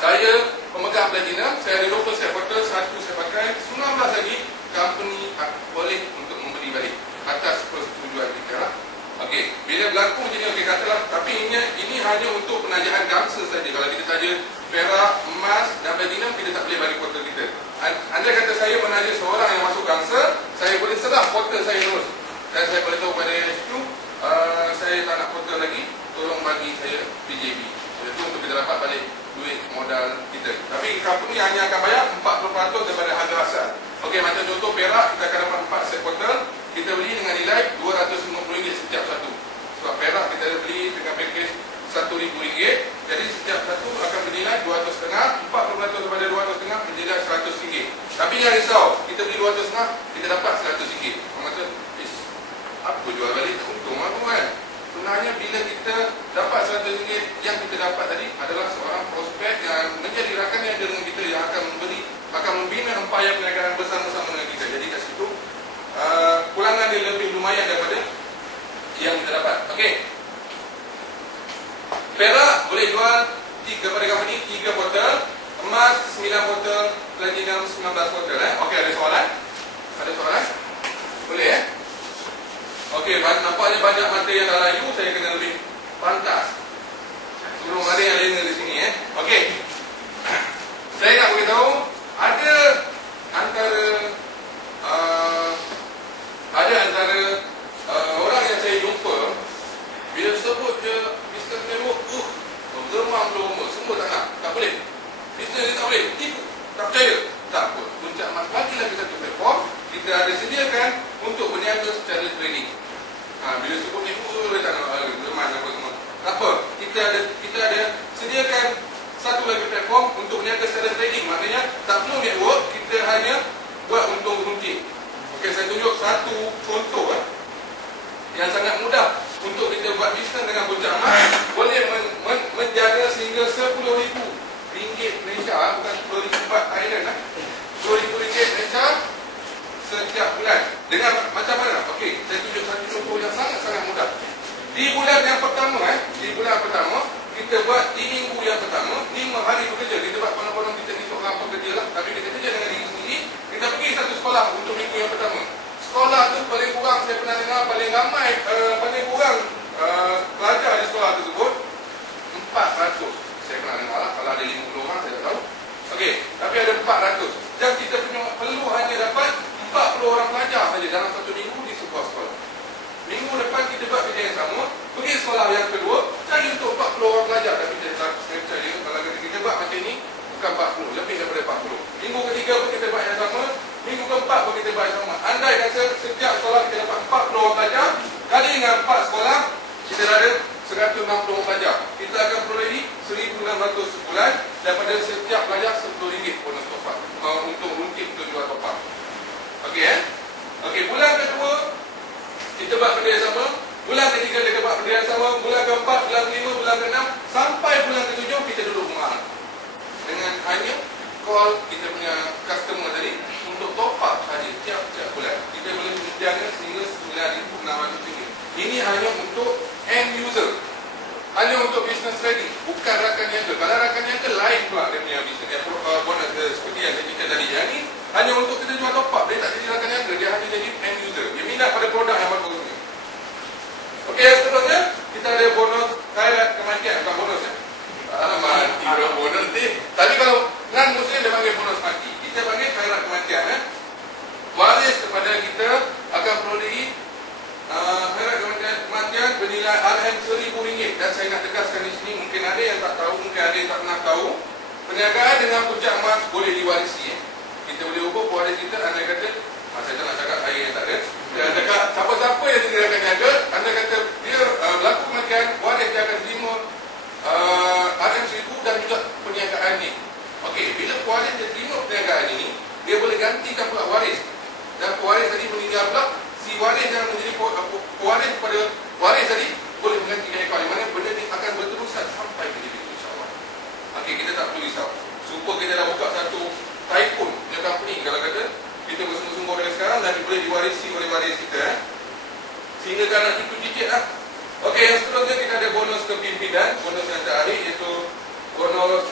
Saya pemegang platinum, saya ada 20 set botol, satu saya pakai, 19 lagi company boleh untuk membeli balik atas persetujuan kita lah. Okey, bila berlaku macam ni okey katalah tapi ini ini hanya untuk penajaan gangsa saja. Kalau kita taja perak, emas dan platinum kita tak boleh bagi portal kita. Anda kata saya menaja seorang yang masuk gangsa, saya boleh serah portal saya terus. Dan saya boleh tahu pada itu uh, saya tak nak portal lagi, tolong bagi saya PJB. Kita dapat balik duit modal kita. Tapi company hanya akan bayar 40% daripada harga asal. Okey, macam contoh perak kita akan dapat 4 set portal, kita beli dengan nilai RM250 setiap satu. Sebab perak kita beli dengan package RM1,000, jadi setiap satu akan bernilai RM250, 40% daripada RM250 bernilai RM100. Tapi jangan risau, kita beli RM250, kita dapat RM100. Orang kata, apa jual balik tak untung apa kan? Sebenarnya bila kita dapat RM100 yang kita dapat tadi adalah seorang prospek yang menjadi rakan yang dengan kita yang akan memberi akan membina empayar perniagaan bersama-sama dengan kita. Jadi kat situ uh, pulangan dia lebih lumayan daripada yang kita dapat. Okey. Perak boleh jual tiga pada company tiga botol, emas sembilan botol, platinum sembilan belas botol eh. Okey, ada soalan? Ada soalan? Boleh eh? Okey, nampaknya banyak mata yang dah layu, saya kena lebih pantas. Sebelum ada yang lain di sini eh. Okey. Saya nak beritahu ada antara uh, ada antara uh, orang yang saya jumpa bila sebut je Mr. Network uh, gemam lama semua tak nak tak boleh ni tak boleh tipu tak percaya tak apa puncak emas bagi lagi satu platform kita ada sediakan untuk berniaga secara trading ha, bila sebut ni uh, tak nak uh, gemam apa semua. Tak apa kita ada kita ada sediakan satu lagi platform untuk berniaga secara trading maknanya tak perlu network kita hanya buat untung rutin Okey, saya tunjuk satu contoh eh, yang sangat mudah untuk kita buat bisnes dengan puncak emas setiap bulan dengan macam mana? Okey, saya tunjuk satu contoh yang sangat-sangat mudah. Di bulan yang pertama eh, di bulan pertama kita buat di minggu yang pertama lima hari bekerja. Buat konon-konon kita ni seorang pekerja lah. Tapi kita kerja dengan diri sendiri. Kita pergi satu sekolah untuk minggu yang pertama. Sekolah tu paling kurang saya pernah dengar paling ramai uh, paling kurang uh, pelajar di sekolah tersebut 400 saya pernah dengar lah kalau ada 50 orang saya tak tahu ok tapi ada 400 dan kita punya perlu hanya dapat 40 orang pelajar saja dalam satu minggu di sebuah sekolah minggu depan kita buat kerja yang pergi sekolah yang kedua cari untuk 40 orang pelajar tapi saya percaya kalau kita buat macam ni bukan 40 lebih daripada 40 minggu ketiga pun kita buat yang sama minggu keempat pun kita buat yang sama. Andai kata setiap sekolah kita dapat 40 orang pelajar kali dengan 4 sekolah kita ada 160 orang pelajar kita akan perolehi 1600 sebulan daripada setiap pelajar RM10 bonus top up. Uh, untuk rutin untuk jual top up. Ok eh? Ok bulan kedua kita buat benda yang sama bulan ketiga buat benda yang sama bulan keempat, bulan kelima, bulan keenam sampai bulan ketujuh kita duduk rumah. Dengan hanya call kita punya customer tadi untuk top up saja tiap-tiap bulan. Kita boleh menjaga sehingga RM9,600 ini hanya untuk end user. Hanya untuk business trading bukan rakan niaga kalau rakan niaga lain pula dia punya business eh, uh, bonus seperti yang saya cerita tadi. Yang ini hanya untuk kita jual top up dia tak jadi rakan niaga dia hanya jadi end user dia minat pada produk yang bagus ni Okey, yang seterusnya kita ada bonus khairat kematian bukan bonus ya. Ah, mati bonus ni. Tapi kalau non muslim dia panggil bonus mati. Kita panggil khairat kematian ya. Waris kepada kita akan perolehi uh, khairat kematian bernilai RM RM1000 dan saya nak tegaskan di sini mungkin ada yang tak tahu, mungkin ada yang tak pernah tahu. Perniagaan dengan puncak emas boleh diwarisi ya. Kita boleh ubah pewaris kita anda kata Ah, saya tak nak cakap saya yang tak ada. Dia cakap siapa-siapa yang tinggalkan niaga, anda kata dia uh, berlaku kematian, waris dia akan terima uh, RM1000 dan juga perniagaan ni. Okey, bila waris dia terima perniagaan ini, dia boleh gantikan pula waris. Dan pewaris tadi meninggal pula, si waris yang menjadi pewaris kepada waris tadi boleh menggantikan ekor. Di mana benda ni akan berterusan sampai ke diri insyaAllah. Okey, kita tak perlu risau. Supaya kita dah buka satu typhoon punya company kalau kata kita bersungguh-sungguh dari sekarang dan boleh diwarisi oleh waris kita eh? sehingga kan nak ikut cicit lah ok yang seterusnya kita ada bonus kepimpinan bonus yang terakhir iaitu bonus